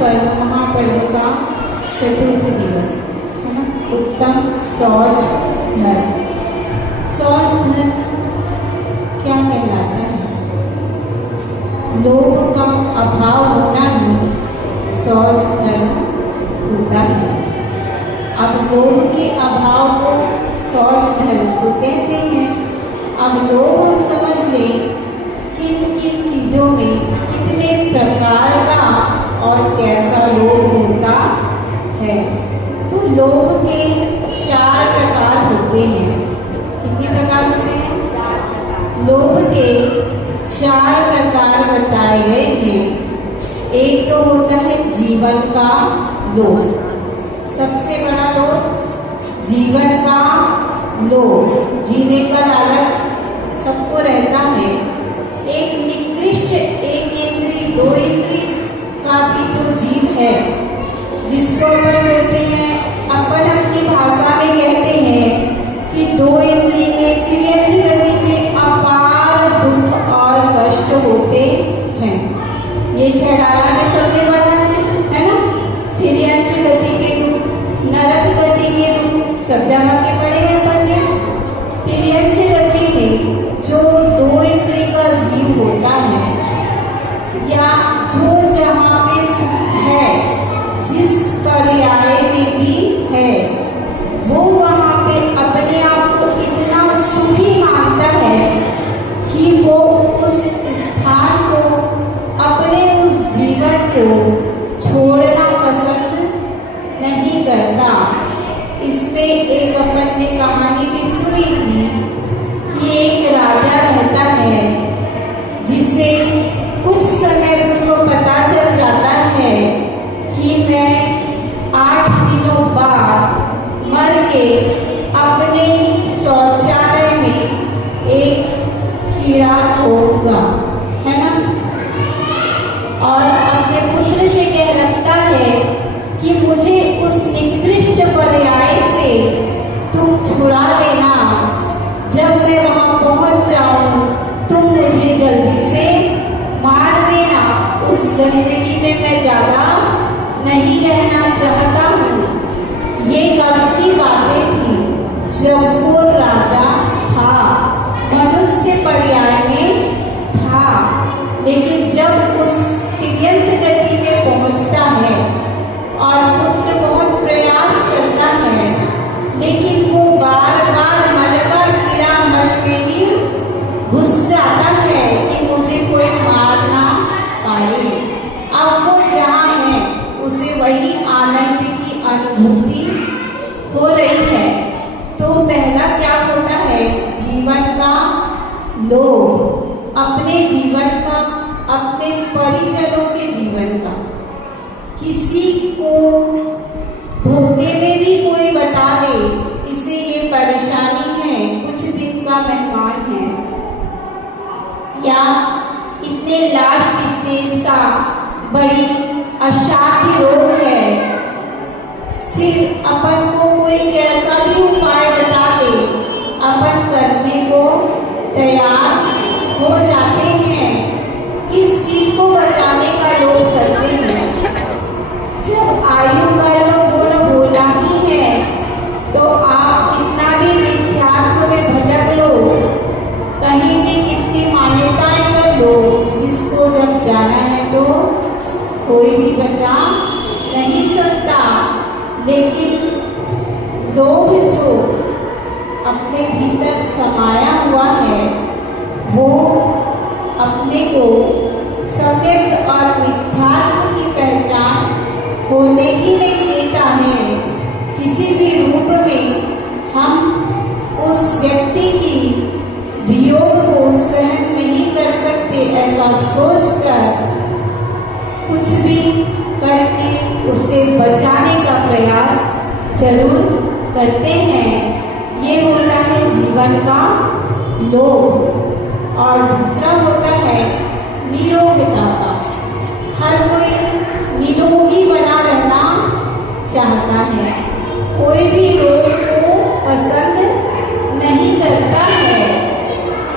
पर्व महापर्व का चतुर्थ दिवस है ना। उत्तम शौच धर्म। शौच धर्म क्या कहलाता है? लोभ का अभाव होना ही शौच धर्म होता है। अब लोभ के अभाव को शौच धर्म तो कहते हैं। अब लोभ हम समझ लें किन किन चीजों में कितने प्रकार का और कैसा लोभ होता है। तो लोभ के 4 प्रकार होते हैं। कितने प्रकार होते हैं? लोभ के 4 प्रकार बताए गए हैं। एक तो होता है जीवन का लोभ। सबसे बड़ा लोभ जीवन का लोभ। जीने का लालच सबको रहता है। एक निकृष्ट एक इंद्रिय 2 इंद्रिय का भी जो जीव है, जिसको अपन बोलते हैं, अपन अपनी भाषा में कहते हैं कि 2 इंद्रिय में तिर्यंच गति में अपार दुख और कष्ट होते हैं। ये छड़ाया ने सबने पढ़ा है ना। तिर्यंच गति के दुख, नरक गति के दुख सब जगह के पढ़े हैं अपन ने। तिर्यंच गति में जो 2 इंद्रिय का जीव होता है, या जो जहाँ पे सुख है, जिस पर्याय में भी है, वो वहाँ पे अपने आप को इतना सुखी मानता है कि वो उस स्थान को, अपने उस जीवन को छोड़ना पसंद नहीं करता। इसमें एक अपन ने कहानी भी सुनी थी कि एक राजा रहता है, जिसे कुछ समय पूर्व पता चल जाता है कि मैं 8 दिनों बाद मर के अपने ही शौचालय में एक कीड़ा होगा, है ना। और अपने पुत्र से कह रखता है कि मुझे उस निकृष्ट पर्याय से तुम छुड़ा देना। जब मैं वहां पहुंच जाऊं तुम मुझे जल्दी से मार देना। उस गंदगी में मैं ज्यादा नहीं रहना चाहता हूँ। ये कब की बातें थी? जब वो राजा था, मनुष्य पर्याय में था। लेकिन जब उस तिर्यंच गति में पहुंचता है और पुत्र बहुत प्रयास करता है, लेकिन वो बार बार मल का कीड़ा मल में ही घुस जाता है कि मुझे कोई मार ना पाए। अब वो जहाँ है उसे वही आनंद की अनुभूति हो रही है। तो पहला क्या होता है? जीवन का लोभ। अपने जीवन का, अपने परिजनों के जीवन का। किसी को धोखे में भी कोई बता दे इसे ये परेशानी है, कुछ दिन का मेहमान है, या इतने लास्ट स्टेज का बड़ी अशांति रोग है, फिर अपन को कोई कैसा भी उपाय बता दे, अपन करने को तैयार हो जाते हैं। किस चीज को बचाने का लोभ करते हैं? जब आयु कर्म पूर्ण होना ही है तो आप कितना भी मिथ्यात्व में भटक लो, कहीं भी कितनी मान्यताएं कर लो, जिसको जब जाना है तो कोई भी बचा नहीं सकता। लेकिन लोभ जो अपने भीतर समाया हुआ है, वो अपने को सम्यक और मिथ्यात्व की पहचान होने ही नहीं देता है। किसी भी रूप में हम उस व्यक्ति की वियोग को सहन नहीं कर सकते, ऐसा सोचकर कुछ भी करके उसे बचाने का प्रयास जरूर करते हैं। ये होता है जीवन का लोभ। और दूसरा होता है निरोगता का। हर कोई निरोगी बना रहना चाहता है, कोई भी रोग को पसंद नहीं करता है।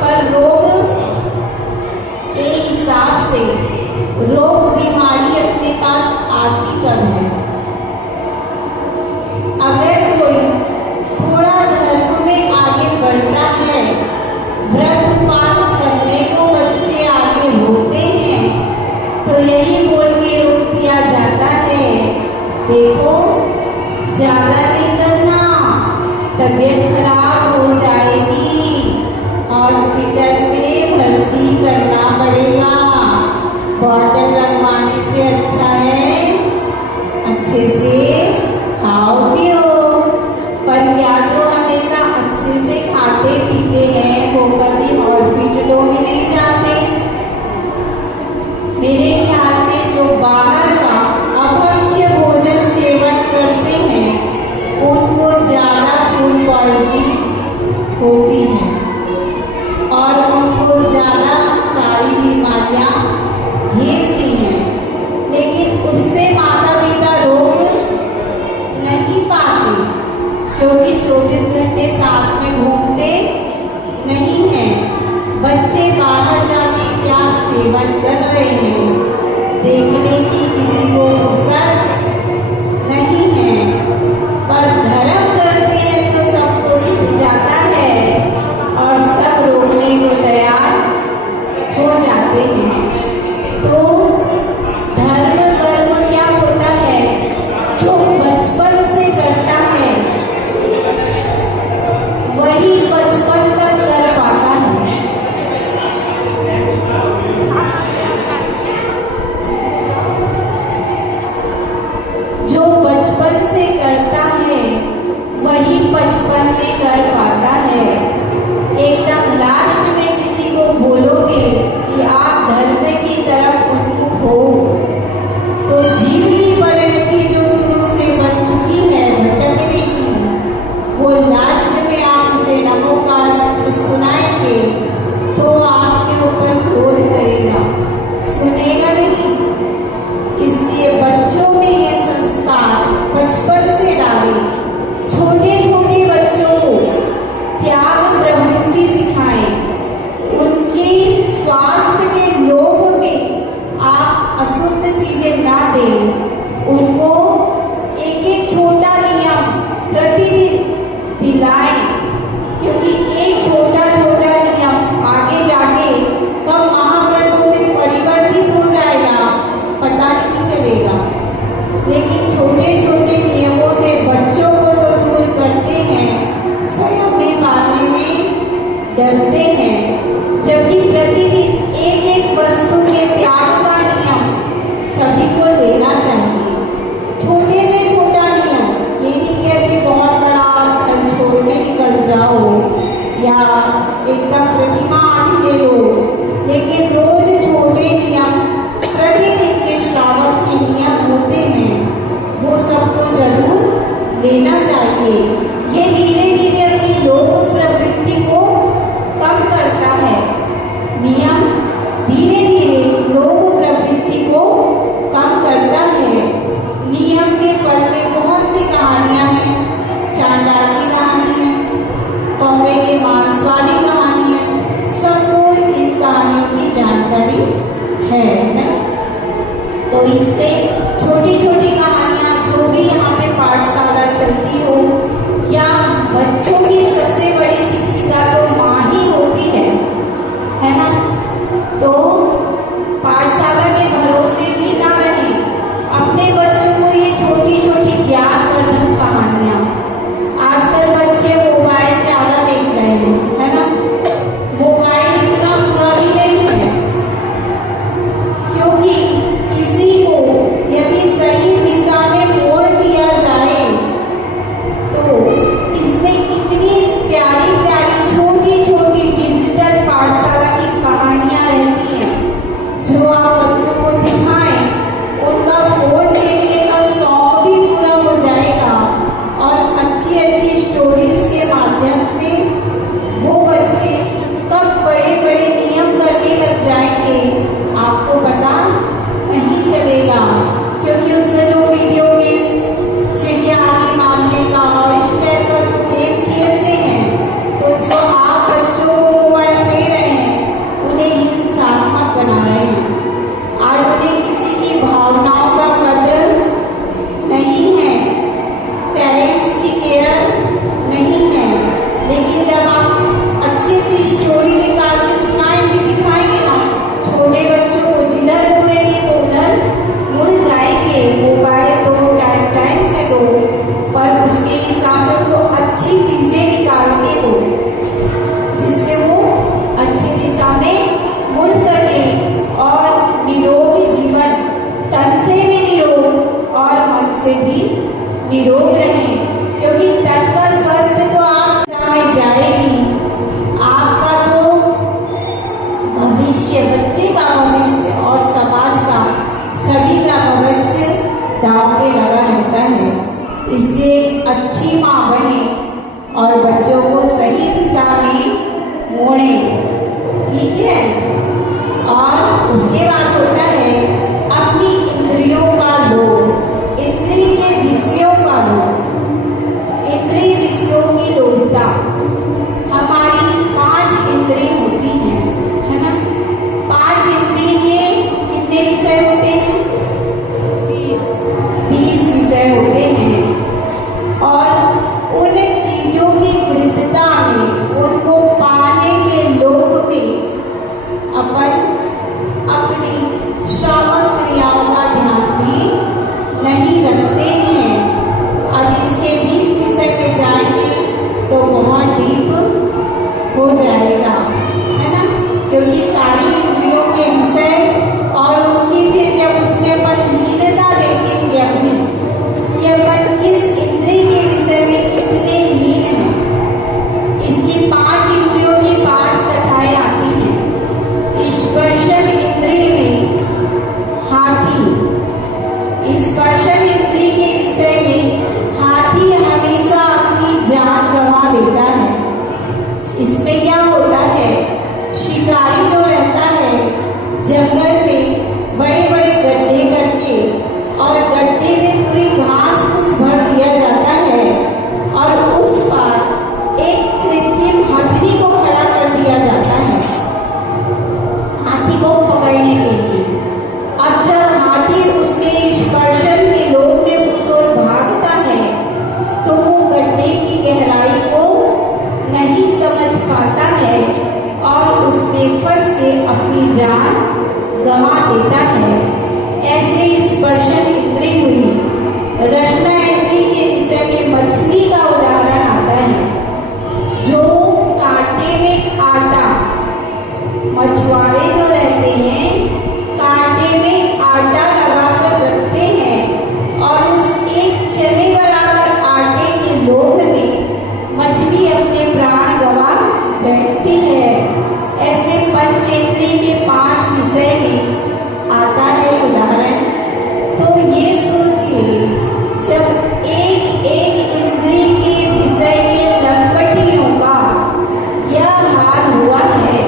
पर रोग के हिसाब से रोग बीमारी अपने पास आती यही बोल के रोक दिया जाता है, देखो ज्यादा नहीं करना, तबीयत खराब हो जाएगी, हॉस्पिटल में भर्ती करना पड़ेगा, बॉटल लगवाने से अच्छा है अच्छे से खाओ पियो। पर क्या जो हमेशा अच्छे से खाते पीते हैं वो कभी हॉस्पिटलों में नहीं जाते। मेरे ख्याल में जो बाहर का अपच्य भोजन सेवन करते हैं उनको ज्यादा फूड पॉइजनिंग होती है और उनको ज्यादा सारी बीमारियां घेरती हैं, लेकिन उससे माता पिता रोक नहीं पाते क्योंकि 24 घंटे साथ में घूमते नहीं हैं। बच्चे बाहर जाके क्या सेवन कर रहे हैं देखने की किसी को फुर्सत नहीं है, पर धर्म करते हैं तो सबको दिख जाता है और सब रोकने को तैयार हो जाते हैं। तो धर्म कर्म क्या होता है, जो बचपन से करता है वही बचपन तक कर पाता है। जो बचपन से करता है वही बचपन में कर पाता है। एकदम लास्ट में किसी को बोलोगे कि आप धर्म की तरफ उन्मुख हो तो जीव की परिणति जो शुरू से बन चुकी है भटकने की, वो लास्ट में आप उसे नमोकार मंत्र सुनाएंगे तो आपके ऊपर क्रोध करेगा, सुनेगा नहीं। इसलिए बच्चों में ये संस्कार बचपन से डालें। छोटे छोटे बच्चों को त्याग प्रवृत्ति सिखाएं। उनके स्वास्थ्य के लोभ में आप अशुद्ध चीजें ना दें। उनको एक एक छोटा नियम प्रतिदिन दिलाएं, क्योंकि एक छोटा छोटा नियम आगे जाके कब महाव्रतों में परिवर्तित हो जाएगा पता नहीं चलेगा। लेकिन छोटे छोटे नियमों से बच्चों को तो दूर करते हैं, स्वयं में पालने में डरते हैं। जबकि प्रतिदिन एक एक वस्तु के त्याग का नियम सभी को लेना चाहिए। छोटे से छोटा नियम, ये नहीं कहते बहुत बड़ा घर छोड़ के निकल जाओ या एकदम प्रतिमा आदि ले लो, लेकिन रोज छोटे नियम प्रतिदिन के श्रावक के नियम होते हैं वो सबको जरूर लेना चाहिए। ये धीरे धीरे अपनी लोभ प्रवृत्ति को कम करता है। नियम धीरे धीरे लोभ प्रवृत्ति को कम करता है। नियम के फल में बहुत सी कहानियां हैं। चांडाल की कहानी है, कौवे के मांस वाली कहानी है, सबको इन कहानियों की जानकारी है ना? तो इससे छोटी छोटी कहानियां जो भी यहाँ पे पाठशाला चलती हो निरोग रहें, क्योंकि तन का स्वास्थ्य तो आप में जाएगी, आपका तो भविष्य, बच्चे का भविष्य और समाज का, सभी का भविष्य दांव पे लगा रहता है। इसलिए अच्छी माँ बने और बच्चों को सही दिशा में मोड़े, ठीक है। और उसके बाद होता है अपनी इंद्रियों का लोभ, इंद्रिय के विषयों का लोभ, इंद्रिय विषयों की लोभता। हमारी 5 इंद्रिय होती हैं, है ना। 5 इंद्रिय के कितने विषय होते हैं? 20 विषय होते हैं। और उन चीजों की वृद्धता में, उनको पाने के लोभ में अपन अपनी श्रावक क्रियाओं का ध्यान भी नहीं रखते हैं। अब इसके 20 विषय में जाएंगे तो बहुत डीप हो जाएगा, है ना, क्योंकि सारी इंद्रियों के विषय और उनकी फिर जब उसके अपन लीनता देखेंगे अपनी कि अपन किस इंद्रिय के विषय में कितने लीन हैं। इसकी 5 इंद्रियों की 5 कथाएं आती हैं। स्पर्शन इंद्रिय में हाथी, स्पर्शन इंद्रिय के विषय में हाथी हमेशा अपनी जान गंवा देता है। इसमें क्या होता है, शिकारी जो रहता है जंगल में बड़े बड़े गड्ढे करके, और गड्ढे में पूरी घास फूस भर दिया जाता है और उस पर एक कृत्रिम हथनी को खड़ा कर दिया जाता है हाथी को पकड़ने के लिए। अब जब हाथी उसके स्पर्शन के लोभ में उस ओर भागता है तो वो गड्ढे की गहराई को नहीं समझ पाता है और उसमें फंस के अपनी जान गंवा देता है। ऐसे स्पर्शन इंद्रिय हुई। रचना इंद्रिय के विषय में मछली का उदाहरण आता है, जो कांटे में आटा, मछुआरे जो रहते हैं कांटे में आटा लगाकर रखते हैं और उस एक चने बराबर आटे के लोभ में मछली अपने प्राण गंवा बैठती है। ऐसे पंचेंद्रिय के 5 विषय में आता है उदाहरण। तो ये सोचिए, जब एक एक इंद्रिय के विषय के लंपटियों का यह हाल हुआ है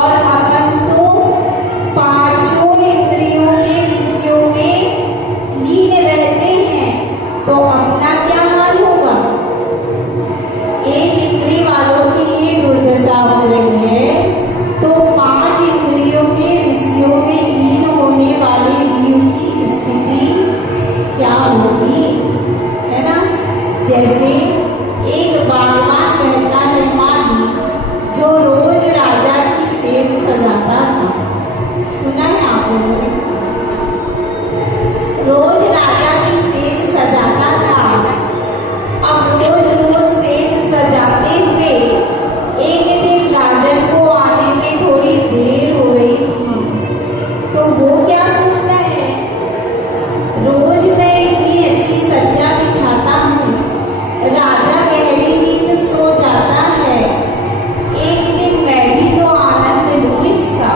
और अपन तो 5 इंद्रियों के विषयों में लीन रहते हैं, तो अपना क्या हाल होगा। एक इंद्रिय वालों की ये दुर्दशा हो रही है, तो 5 इंद्रियों के विषयों में लीन होने वाले जीव की स्थिति क्या होगी, है ना। जैसे एक बागवान रहता है माली, जो रोज राजा की सेज सजाता था। सुना है आप लोगों ने? रोज राजा की सेज सजाता था। अब रोज रोज सेज सजाते हुए एक दिन राजन को आने में थोड़ी देर हो रही थी, तो वो क्या सोचता है, रोज मैं इतनी अच्छी सज्जा बिछाता हूँ, राजा गहरी नींद सो जाता है, एक दिन मैं भी तो आनंद लूँ इसका।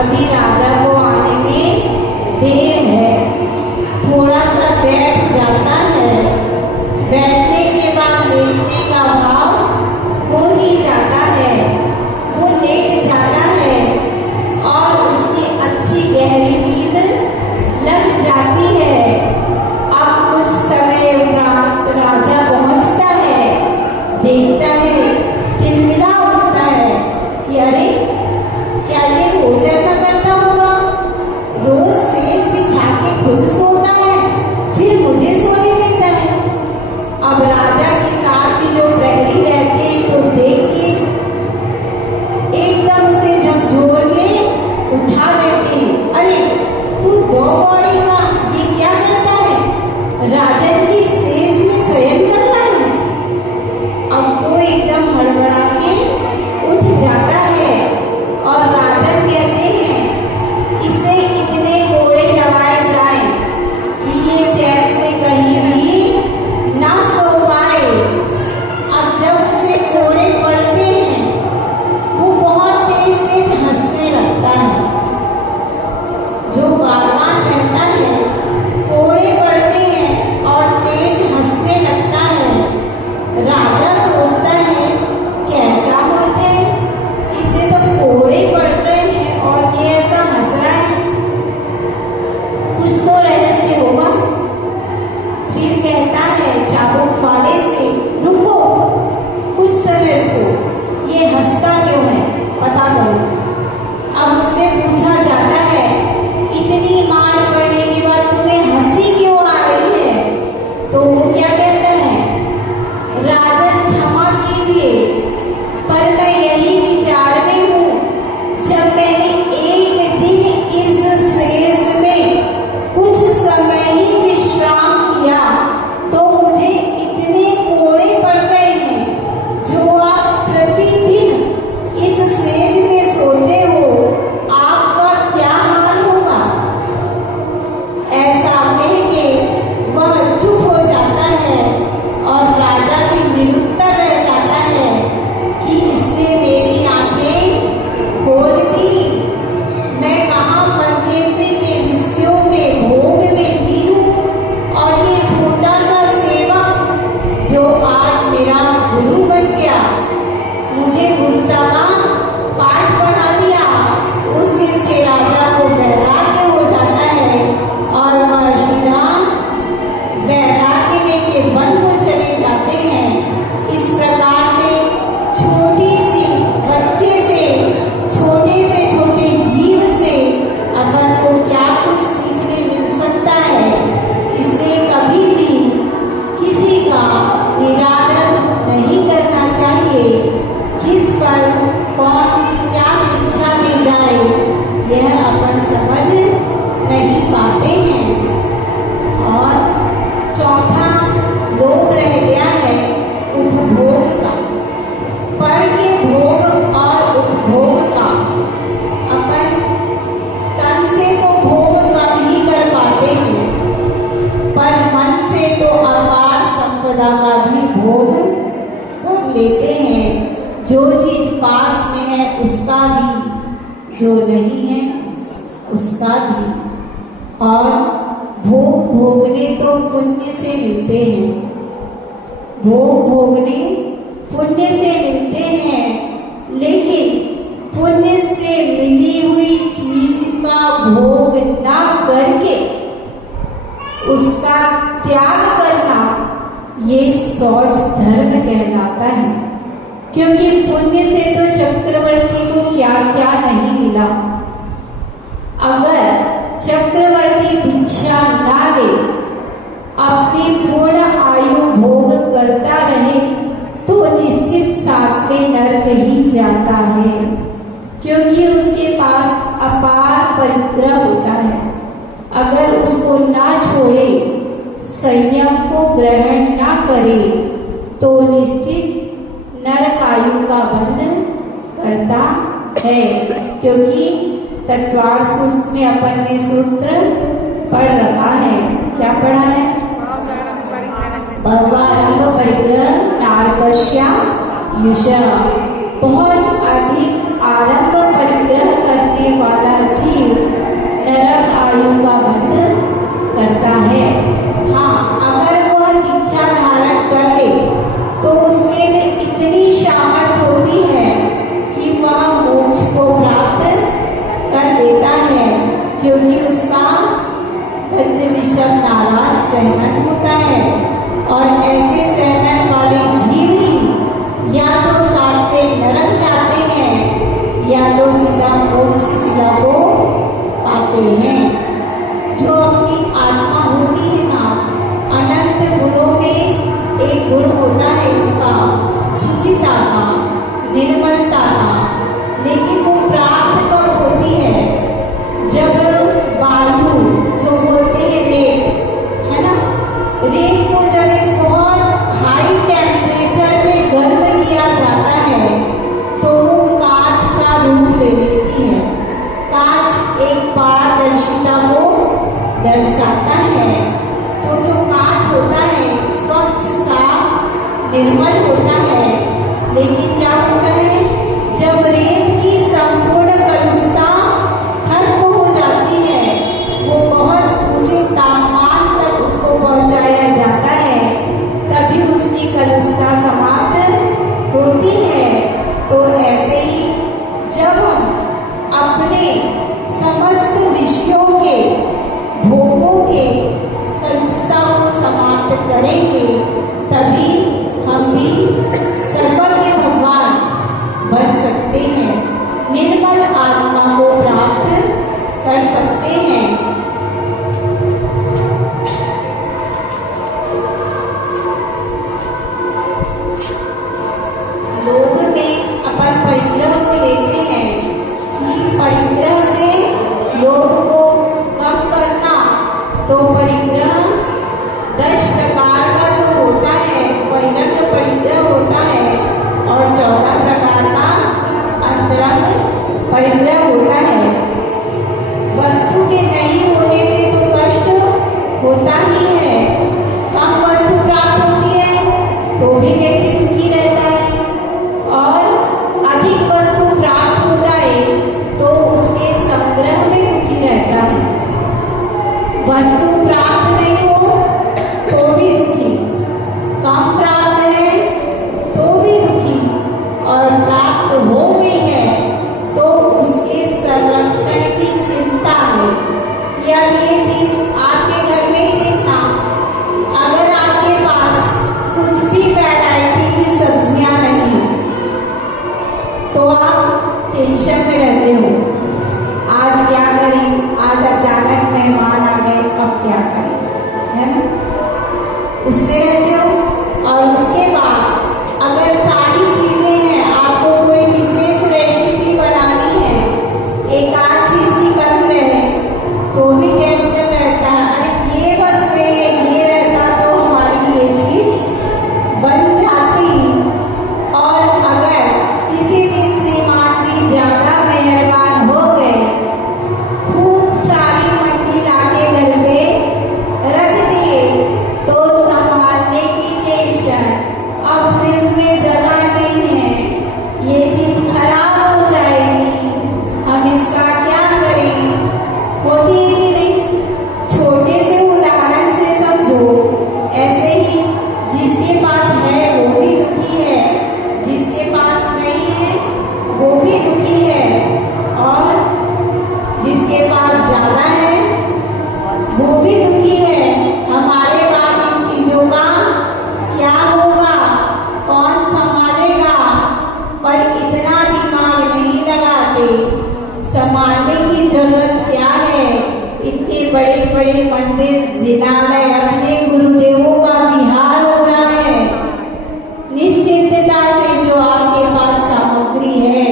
अभी राजा को आने में देर है, थोड़ा सा बैठ जाता है। बैठने के बाद लेटने का भाव हो ही जाता है, वो लेट जाता है और उसकी अच्छी गहरी नींद लग जाती है। अब कुछ समय उपरांत राजा पहुंचता है, देखता है, तिलमिला उठता है कि अरे क्या ये रोज ऐसा करता होगा, रोज सेज बिछा के खुद सोता है फिर मुझे सोने देता है। अब राजा के साथ भी जो प्रहरी रहते हैं तो देख के एकदम उसे झकझोर के उठा देते हैं, अरे तू 2 कौड़ी का ये क्या करता है, राजन की सेज में शयन करता है। अब वो एकदम हड़बड़ा के उठ जाता है जो नहीं है उसका भी। और भोग भोगने तो पुण्य से मिलते हैं, भोग भोगने पुण्य से मिलते हैं, लेकिन पुण्य से मिली हुई चीज का भोग ना करके उसका त्याग करना ये शौच धर्म कहलाता है। क्योंकि पुण्य से तो चक्रवर्ती को क्या क्या नहीं मिला। अगर चक्रवर्ती दीक्षा ना ले, अपनी पूर्ण आयु भोग करता रहे तो निश्चित सातवें नरक ही जाता है, क्योंकि उसके पास अपार परिग्रह होता है। अगर उसको ना छोड़े, संयम को ग्रहण ना करे तो निश्चित नरक आयु का बंधन करता है। क्योंकि तत्वार सूत्र में अपन ने सूत्र पढ़ रखा है। क्या पढ़ा है? भगवारंभ परिग्रह नारकस्या युष। बहुत अधिक आरंभ परिग्रह करने वाला जीव नरक आयु का बंधन करता है। हाँ, अगर वह दीक्षा धारण कर ले तो उसमें इतनी सामर्थ होती है कि वह मोक्ष को प्राप्त कर लेता है, क्योंकि उसका पंच विषम नाराज सहनन होता है। और ऐसे सहनन वाले जीव ही या तो सातवें नरक जाते हैं या तो सीधा मोक्ष शिला को पाते हैं। जो अपनी आत्मा होती है ना, अनंत गुणों में एक गुण होता है इसका, शुचिता का, निर्मलता का। लेकिन वो प्राप्त कब होती है? जब बालू, जो बोलते हैं रेत, है ना, रेत को जब एक बहुत हाई टेम्परेचर में गर्म किया जाता है तो वो कांच का रूप ले लेती है। कांच एक पारदर्शिता को दर्शाता है। तो जो कांच होता है स्वच्छ, साफ, निर्मल होता है। लेकिन क्या होता है, जब रेत की संपूर्ण कलुषता खत्म हो जाती है, वो बहुत ऊंचे तापमान तक उसको पहुंचाया जाता है, तभी उसकी कलुषता समाप्त होती है। तो ऐसे ही जब हम अपने समस्त विषयों के, भोगों के कलुषता को समाप्त करेंगे, तभी हम भी सर्वज्ञ भगवान बन सकते हैं, निर्मल आत्मा को प्राप्त कर सकते हैं। लोग में अपन परिग्रह को लेते हैं कि परिग्रह से लोभ को कम करना। तो परिग्रह 10 प्रकार का जो होता है, बहिरंग परिग्रह होता है, और 14 प्रकार का अंतरंग परिग्रह होता है। वस्तु के नहीं होने में तो कष्ट होता ही है। कम वस्तु प्राप्त होती है तो भी व्यक्ति दुखी रहता है, और अधिक वस्तु प्राप्त हो जाए तो उसके संग्रह में दुखी रहता है। वस्तु प्राप्त नहीं हो तो भी दुखी, कम प्राप्त है तो भी दुखी, और प्राप्त हो गई है तो उसके संरक्षण की चिंता में कि अब ये चीज आपके घर में ही देखना, अगर आपके पास कुछ भी वैरायटी की सब्जियां नहीं तो आप टेंशन में रहते हो। आज क्या करें, आज अचानक मेहमान आ गए, अब क्या करें, है ना, उसमें रहते हो। और उसके बाद अगर सारी चीजें हैं, आपको कोई विशेष रेसिपी बनानी है, एक आध चीज की कमी रहे तो भी टेंशन रहता है, अरे ये बस नहीं है, ये रहता तो हमारी ये चीज बन जाती। और अगर किसी दिन श्रीमान जी ज्यादा मेहरबान हो गए, खूब सारी मट्टी लाके घर पे रख दिए, तो संभालने संभालने की जरूरत क्या है। इतने बड़े बड़े मंदिर जिनालय अपने गुरुदेवों का विहार हो रहा है। निश्चिंतता से जो आपके पास सामग्री है,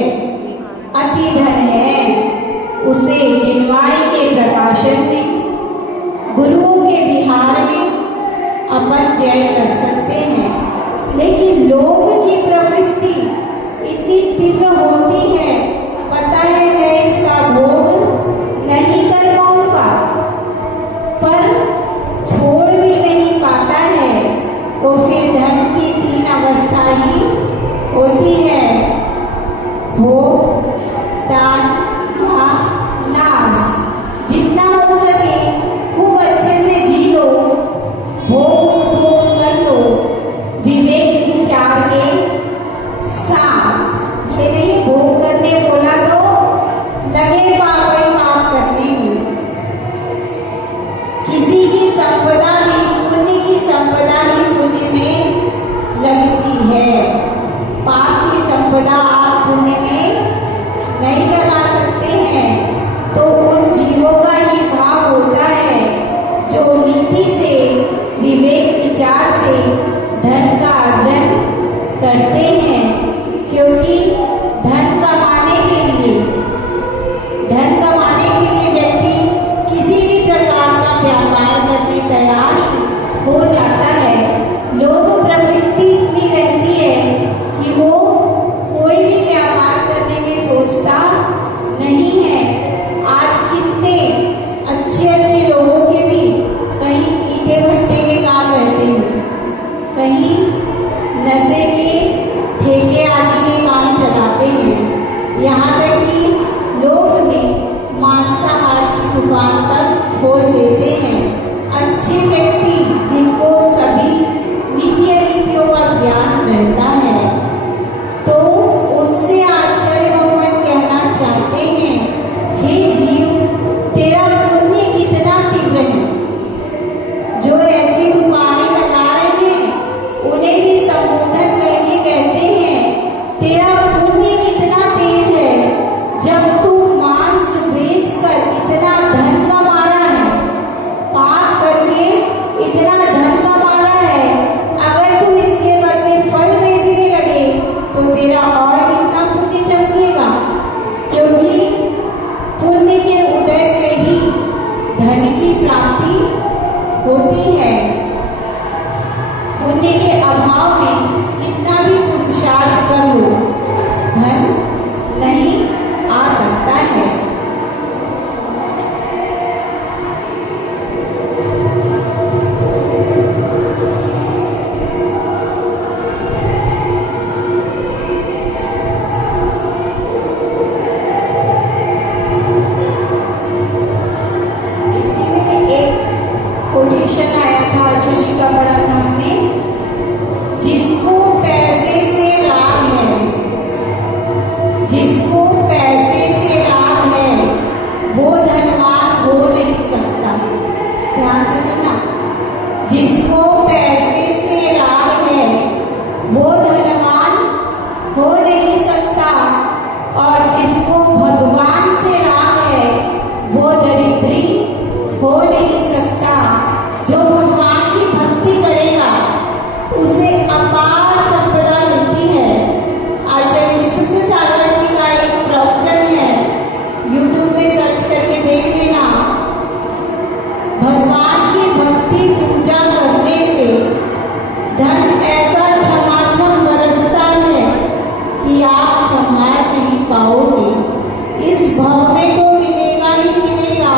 अति धन है, उसे जिनवाणी के प्रकाशन में, गुरुओं के विहार में अपन व्यय कर सकते हैं। लेकिन लोभ की प्रवृत्ति इतनी तीव्र होती है, पता है मैं इसका भोग नहीं कर पाऊंगा, पर छोड़ भी नहीं पाता है। तो फिर धन की तीन अवस्था ही होती है, भोग, दान या नाश। जितना हो सके खूब अच्छे से जी लो, भोग कर लो विवेक विचार के साथ। ये नहीं भोग करने बोला तो लगे पाप ही पाप करने में। किसी की संपदा भी, पुण्य की संपदा ही पुण्य में लगती है। पाप की संपदा आप पुण्य में नहीं लगा सकते हैं। तो उन जीवों का ही भाव होता है जो नीति से, विवेक विचार से धन का अर्जन करते हैं। क्योंकि धन कमाने के लिए व्यक्ति किसी भी प्रकार का व्यापार करने तैयार हो जाता है। लोग प्रवृत्ति इतनी रहती है कि वो कोई भी व्यापार करने में सोचता नहीं है। आज कितने अच्छे अच्छे लोगों के भी कहीं ईंटे भट्टे के काम रहते हैं, कहीं नशे के ठेके आदि के काम चलाते हैं। यहाँ तक कि लोग भी मांसाहार की दुकान तक खोल देते हैं। अच्छे व्यक्ति जिनको सभी नीति नीतियों का ज्ञान रहता है, तो उनसे आचार्य भगवान कहना चाहते हैं, हे जीव, तेरा पुण्य कितना तीव्र है। जो ऐसी दुकानें लगा रहे हैं उन्हें भी संबोधन करके कहते हैं, तेरा पुण्य कितना तेज है। जब तू मांस बेचकर इतना धन कमा रहा है, पाप करके इतना धन कमा रहा है, अगर तू इसके बदले फल बेचने लगे तो तेरा और कितना पुण्य चमकेगा। क्योंकि पुण्य के उदय से ही धन की प्राप्ति होती है। पुण्य के अभाव में कितना भी पुरुषार्थ कर लो, धन नहीं आ सकता है। इसी में एक कोटेशन आया था, अर्जुन जी का पढ़ा था हमने, जिसको पैसे से राग है, जिसको पैसे से राग है वो धनवान हो नहीं सकता। ध्यान से सुना, जिसको पैसे से राग है वो धनवान हो नहीं सकता, और जिसको भगवान से राग है वो दरिद्री हो नहीं सकता। जो भगवान की भक्ति करेगा उसे अपार संपदा मिलती है। आचार्य विशुद्ध सागर जी का एक प्रवचन है, YouTube में सर्च करके देख लेना। भगवान की भक्ति पूजा करने से धन ऐसा छमाछम बरसता है कि आप संभाल नहीं पाओगे। इस भाव में तो मिलेगा ही मिलेगा,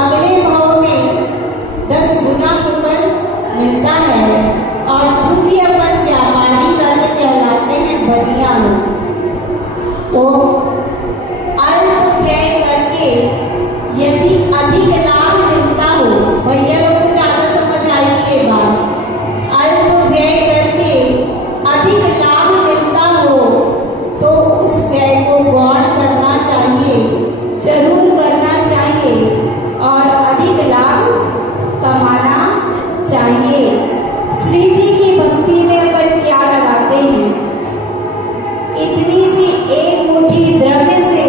अगले भाव में 10 गुना होकर मिलता है। और चूंकि अपन व्यापारी वर्ग कहलाते हैं, बनिया लोग, तो अल्प व्यय करके यदि अधिक लाभ मिलता हो, भैया लोग को ज्यादा समझ आएगी ये बात, अल्प व्यय करके अधिक लाभ मिलता हो तो उस व्यय को गौण करना चाहिए, जरूर करना चाहिए और अधिक लाभ कमाना चाहिए। श्री जी की भक्ति में अपन क्या लगाते हैं, इतनी सी एक मुट्ठी द्रव्य से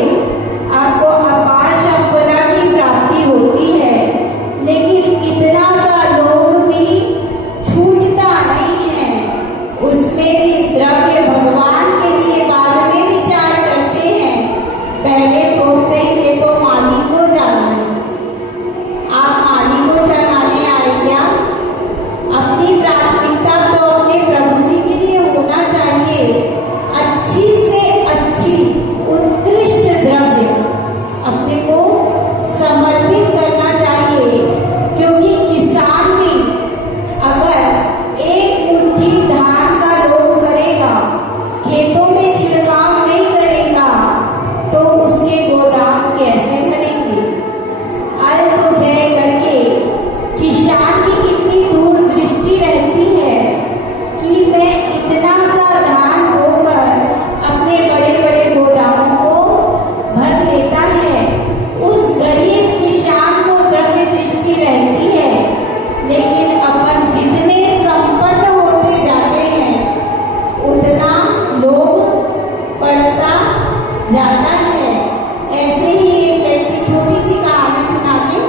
ऐसे ही एक व्यक्ति छोटी सी कहानी सुना के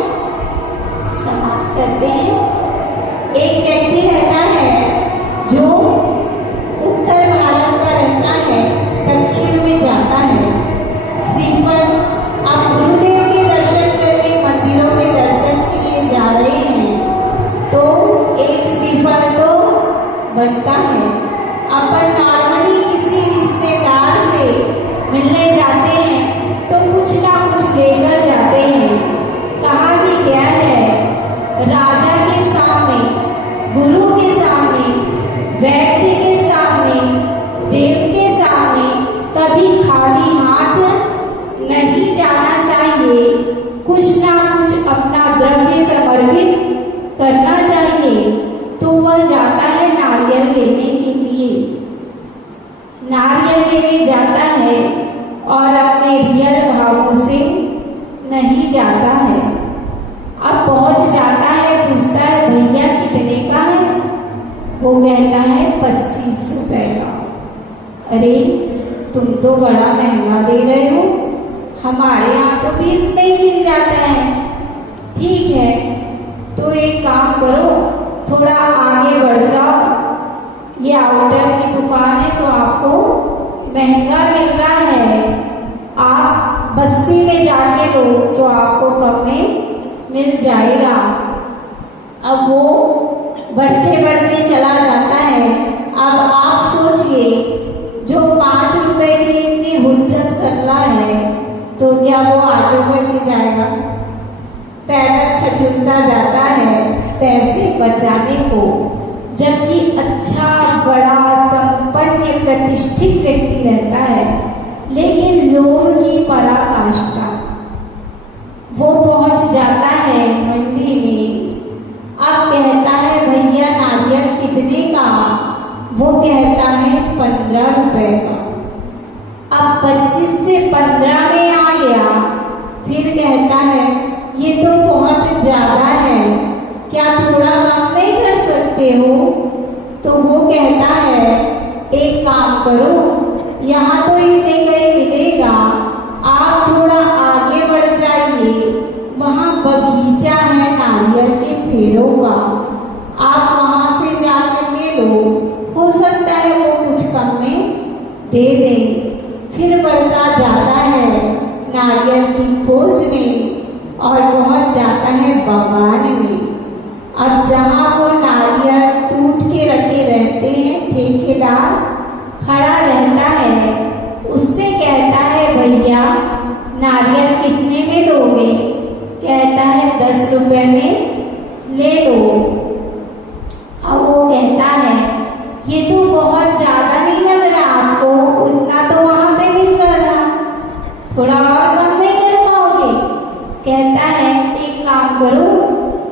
समाप्त करते हैं। एक व्यक्ति रहता है जो उत्तर भारत का रहता है, दक्षिण में जाता है। श्रीफल, आप गुरुदेव के दर्शन करने मंदिरों के दर्शन के लिए जा रहे हैं तो एक श्रीफल तो बनता है। अपन नॉर्मली किसी रिश्तेदार से मिलने जाते हैं तो कुछ ना कुछ लेकर जाते हैं। कहा भी गया है, राजा के सामने, गुरु के सामने, व्यक्ति के सामने, देव के सामने कभी खाली हाथ नहीं जाना चाहिए। कुछ ना कुछ अपना द्रव्य समर्पित करना चाहिए। तो वह जाता है नारियल लेने के लिए, नारियल लेने जाता है और अपने रियल भावों से नहीं जाता है। अब पहुंच जाता है, पूछता है भैया कितने का है? वो कहता है 25 रुपए का। अरे तुम तो बड़ा महंगा दे रहे हो, हमारे यहाँ तो 20 में ही मिल जाता है। ठीक है तो एक काम करो, थोड़ा आगे बढ़ जाओ, ये आउटर की दुकान है तो आपको महंगा मिल रहा है। आप बस्ती में जाके लो तो आपको कम में मिल जाएगा। अब वो बढ़ते बढ़ते चला जाता है। अब आप सोचिए, जो 5 रुपए के लिए इतनी हुज्जत कर रहा है तो क्या वो ऑटो करके जाएगा? पैदल खचुलता जाता है पैसे बचाने को। जबकि अच्छा बड़ा संपन्न प्रतिष्ठित व्यक्ति रहता है, लेकिन लोभ की पराकाष्ठा। वो पहुंच जाता है मंडी में। अब कहता है भैया नारियल कितने का? वो कहता है 15 रुपए का। अब 25 से 15 में आ गया। फिर कहता है ये तो बहुत ज्यादा है, क्या थोड़ा कम नहीं कर सकते हो? तो वो कहता है एक काम करो, यहाँ तो इतने का ही मिलेगा, आप थोड़ा आगे बढ़ जाइए, वहाँ बगीचा है नारियल के पेड़ों का, आप वहाँ से जाकर ले लो, हो सकता है वो कुछ कम में दे दें। फिर बढ़ता जाता है नारियल की खोज में और पहुंच जाता है बगान में। अब जहाँ वो नारियल टूट के रखे रहते हैं, ठेकेदार खड़ा रहता है, उससे कहता है भैया नारियल कितने में दोगे? कहता है 10 रुपए में ले लो। अब वो कहता है ये तो बहुत ज्यादा नहीं लग रहा आपको, उतना तो वहां पे मिल रहा था, थोड़ा और कम नहीं कर पाओगे? कहता है एक काम करो,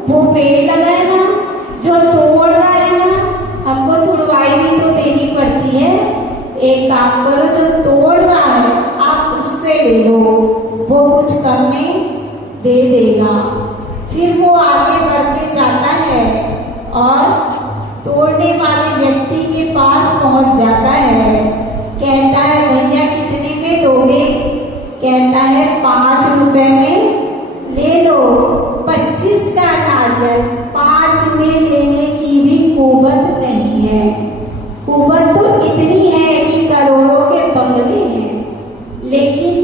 वो पेड़ लगा है ना जो तोड़ रहा है ना, हमको तुड़वाई भी तो देनी पड़ती है, एक काम करो जो तोड़ रहा है आप उससे ले लो, वो कुछ कम में दे देगा। फिर वो आगे बढ़ते जाता है और तोड़ने वाले व्यक्ति के पास पहुंच जाता है। कहता है भैया कितने में दोगे? कहता है 5 रुपए में ले लो। 25 का नारियल 5 में लेने की भी कुवत नहीं है। कुवत तो इतनी है कि करोड़ों के बंगले हैं, लेकिन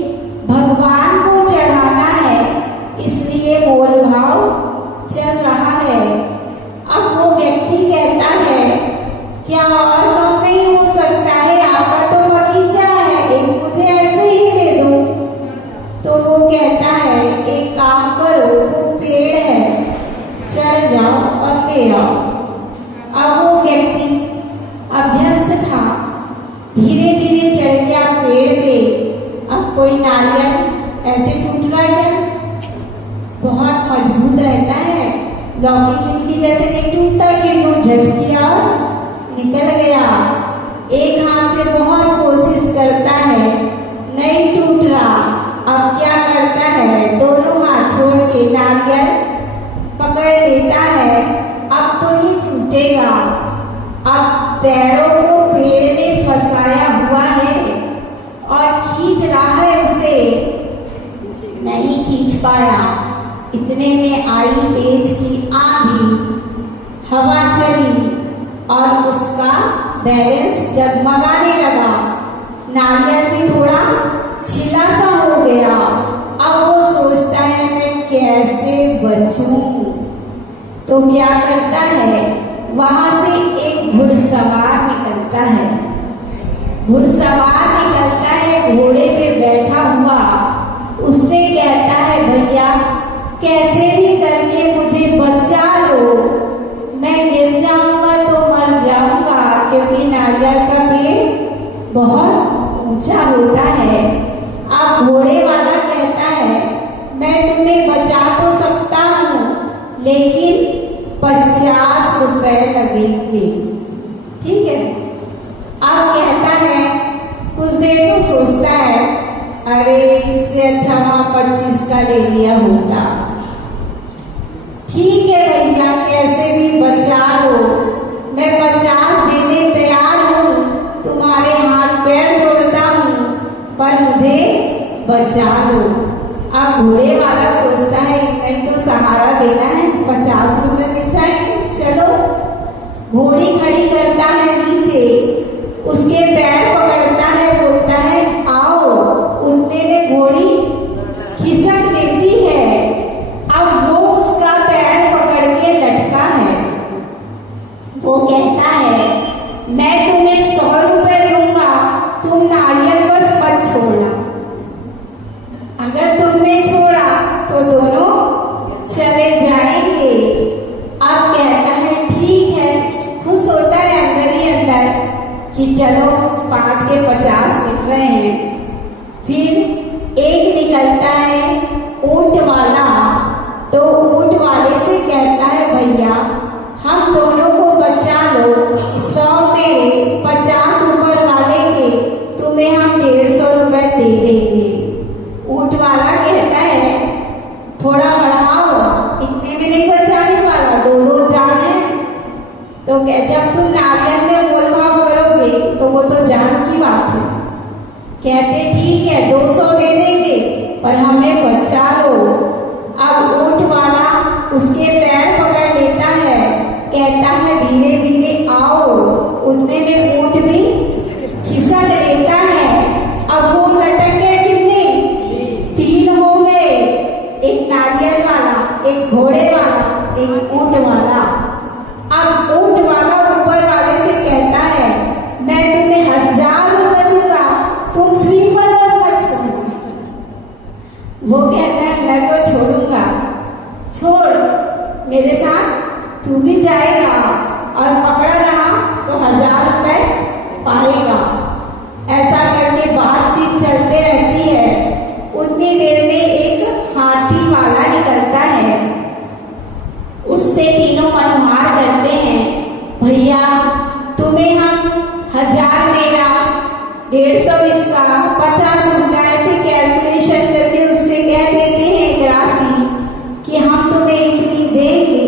भगवान को चढ़ाना है इसलिए मोल भाव चल रहा है। अब वो व्यक्ति कहता है क्या और कम नहीं हो सकता है? आपका तो बगीचा है, एक मुझे ऐसे ही दे दो। तो वो कहता है एक काम करो, वो पेड़ है, चढ़ जाओ और ले आओ। अब वो व्यक्ति अभ्यस्त था, धीरे धीरे चढ़ गया पेड़ पे। अब कोई नारियल ऐसे टूट रहा है, बहुत मजबूत रहता है, लौकी गिलकी जैसे नहीं टूटता कि वो झटकिया निकल गया। एक हाथ से बहुत कोशिश करता है, नहीं टूट रहा। अब क्या करता है, दोनों हाथ छोड़ के नारियल पकड़ लेता है। अब तो ये टूटेगा। अब पैरों को पेड़ में फंसाया हुआ है और खींच रहा है उसे। पाया। इतने में आई तेज की आंधी, हवा चली और उसका बैलेंस डगमगाने लगा। नारियल भी थोड़ा छिला सा हो गया। अब वो सोचता है मैं कैसे बचूं, तो क्या करता है, वहां से एक घुड़सवार निकलता है। घुड़सवार निकलता है घोड़े पे बैठा हुआ, उससे कहता है भैया कैसे भी करके मुझे बचा लो, मैं गिर जाऊंगा तो मर जाऊंगा, क्योंकि नारियल का पेड़ बहुत ऊंचा होता है। अब घोड़े वाला कहता है मैं तुम्हें बचा तो सकता हूँ, लेकिन 50 रुपए लगेंगे, ठीक है। अब कहता है, कुछ देर को सोचता है, अरे इससे अच्छा वहां 25 का ले लिया होता। ठीक है भैया कैसे भी बचा लो, मैं 50 देने तैयार हूँ, तुम्हारे हाथ पैर जोड़ता हूँ, पर मुझे बचा लो। अब घोड़े वाला सोचता है नहीं तो सहारा देना है, 50 रुपए मिल जाएंगे, चलो। घोड़ी खड़ी करता है नीचे, उसके पैर पकड़ता है, बोलता है आओ। उतने में घोड़ी खिसक लेती है। अब वो उसका पैर पकड़ के लटका है। वो कहता है मैं तुम्हें 100 रुपए दूंगा, तुम नारियल बस मत छोड़ना। अगर तुमने छोड़ा तो दोनों चले जाएंगे। अब कहता है ठीक है, खुश होता है अंदर ही अंदर कि चलो 5 के 50 मिल रहे हैं। फिर एक निकलता है ऊंट वाला, तो ऊंट वाले से कहता है भैया हम दोनों को बचा लो, 100 मेरे 50 ऊपर वाले के, तुम्हें हम 150 रुपए दे देंगे। ऊंट वाला कहता है थोड़ा बढ़ाओ, इतने में नहीं बचाने वाला, 2-2 जान है। तो जब तुम नारियल में मोल भाव करोगे तो वो तो जान की बात है। कहते ठीक है 200 दे देंगे, पर हमें बचा लो। अब ऊंट वाला उसके पैर पकड़ लेता है, कहता है धीरे धीरे आओ। उतने में ऊंट भी खिसक लेता है। अब वो लटक गए, कितने 3 हो गए, एक नारियल वाला, एक घोड़े वाला, एक ऊंट वाला। अब ऊंट वाला ऊपर वाले से कहता है मैं तुम्हें 1000 रुपए दूंगा, तुम श्रीफल बस मत छोड़ना। वो कहता है मैं तो छोड़ूंगा, छोड़ मेरे साथ तू भी जाएगा, और पकड़ा रहा तो 1000 रुपए पाएगा। ऐसा करके बातचीत चलते रहती है। उतनी देर में एक हाथी वाला निकलता है, उससे तीनों मनमार करते हैं भैया तुम्हें हम 1000 मेरा, 150 इसका, 50 उसका, ऐसे कैलकुलेशन करके उससे कह देते हैं एक राशि कि हम तुम्हें इतनी देंगे,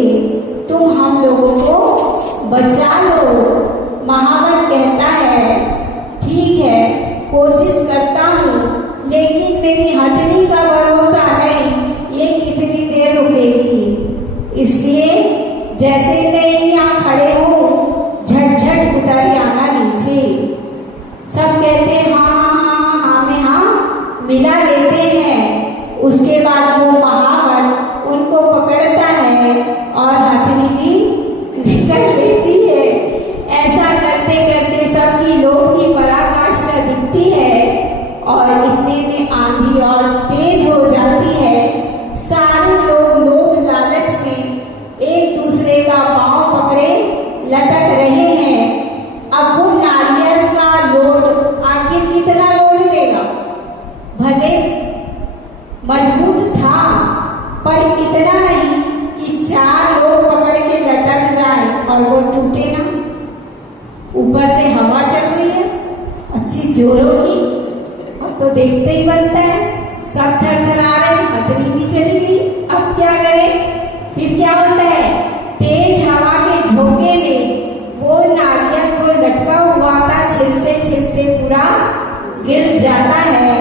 तुम हम लोगों को बचा लो। महावत कहता है ठीक है कोशिश करता हूँ, लेकिन मेरी हथनी का भरोसा नहीं, ये कितनी देर रुकेगी। इसलिए जैसे मैं यहाँ खड़े हूँ झट उतर आना नीचे। सब कहते हैं हाँ में हाँ मिला लेते हैं। उसके बाद वो महावत उनको पकड़ता है और हथनी भी निकल लेती है। ऐसा करते करते सबकी लोभ की पराकाष्ठा दिखती है और इतने में आंधी और तेज हो जाती है। सारे लोग लोभ लालच में एक दूसरे का पांव पकड़े लटक रहे हैं। अब वो नारियल का लोड आखिर कितना लोड लेगा, भले मजबूत था पर इतना नहीं कि 4 लोग पकड़ के लटक जाए और वो टूटे ना। ऊपर से हवा चल रही है अच्छी जोरों की, और तो देखते ही बनता है सब थरथरा रहे, हथनी भी चली गई। अब क्या करें? फिर क्या होता है, तेज हवा के झोंके में वो नारियल जो लटका हुआ था छिलते छिलते पूरा गिर जाता है।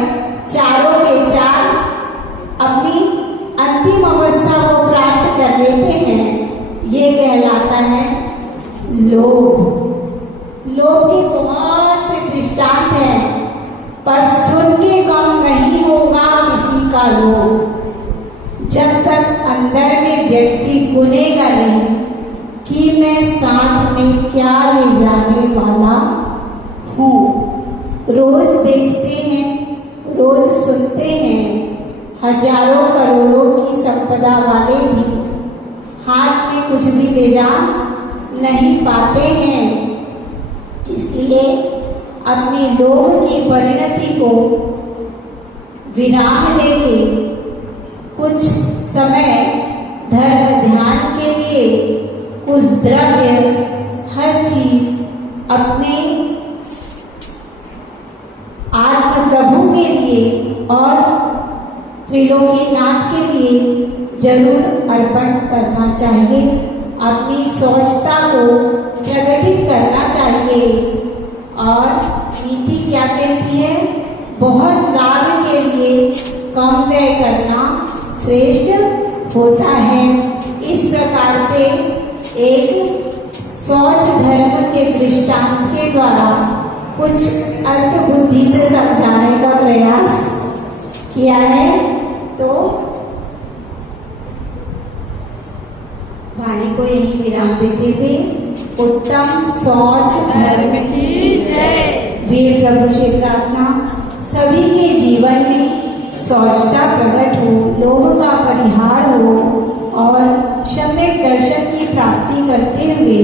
चारों के चार अपनी लोभ के बहुत से दृष्टांत हैं, पर सुन के कम नहीं होगा किसी का लोभ। जब तक अंदर में व्यक्ति गुनेगा नहीं कि मैं साथ में क्या ले जाने वाला हूँ। रोज देखते हैं, रोज सुनते हैं, हजारों करोड़ों की संपदा वाले भी हाथ में कुछ भी ले जा नहीं पाते हैं। इसलिए अपनी लोभ की परिणति को विराम देके कुछ समय धर्म ध्यान के लिए कुछ द्रव्य, हर चीज अपने आत्म प्रभु के लिए और त्रिलोकीनाथ के लिए जरूर अर्पण करना चाहिए। अपनी सोचता को प्रकटित करना चाहिए। और नीति क्या कहती है? बहुत लाभ के लिए कम व्यय करना श्रेष्ठ होता है। इस प्रकार से एक सोच धर्म के दृष्टांत के द्वारा कुछ अल्प बुद्धि से समझाने का प्रयास किया है। तो वाणी को यही विराम देते हुए उत्तम सोच धर्म की जय। वीर प्रभु से प्रार्थना, सभी के जीवन में सोचता प्रकट हो, लोभ का परिहार हो और सम्यक दर्शन की प्राप्ति करते हुए,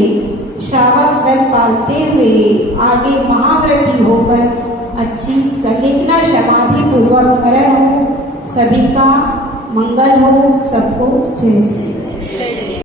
श्रावक व्रत पालते हुए आगे महाव्रती होकर अच्छी सकेतना समाधि पूर्वक मरण हो। सभी का मंगल हो। सबको जय श्री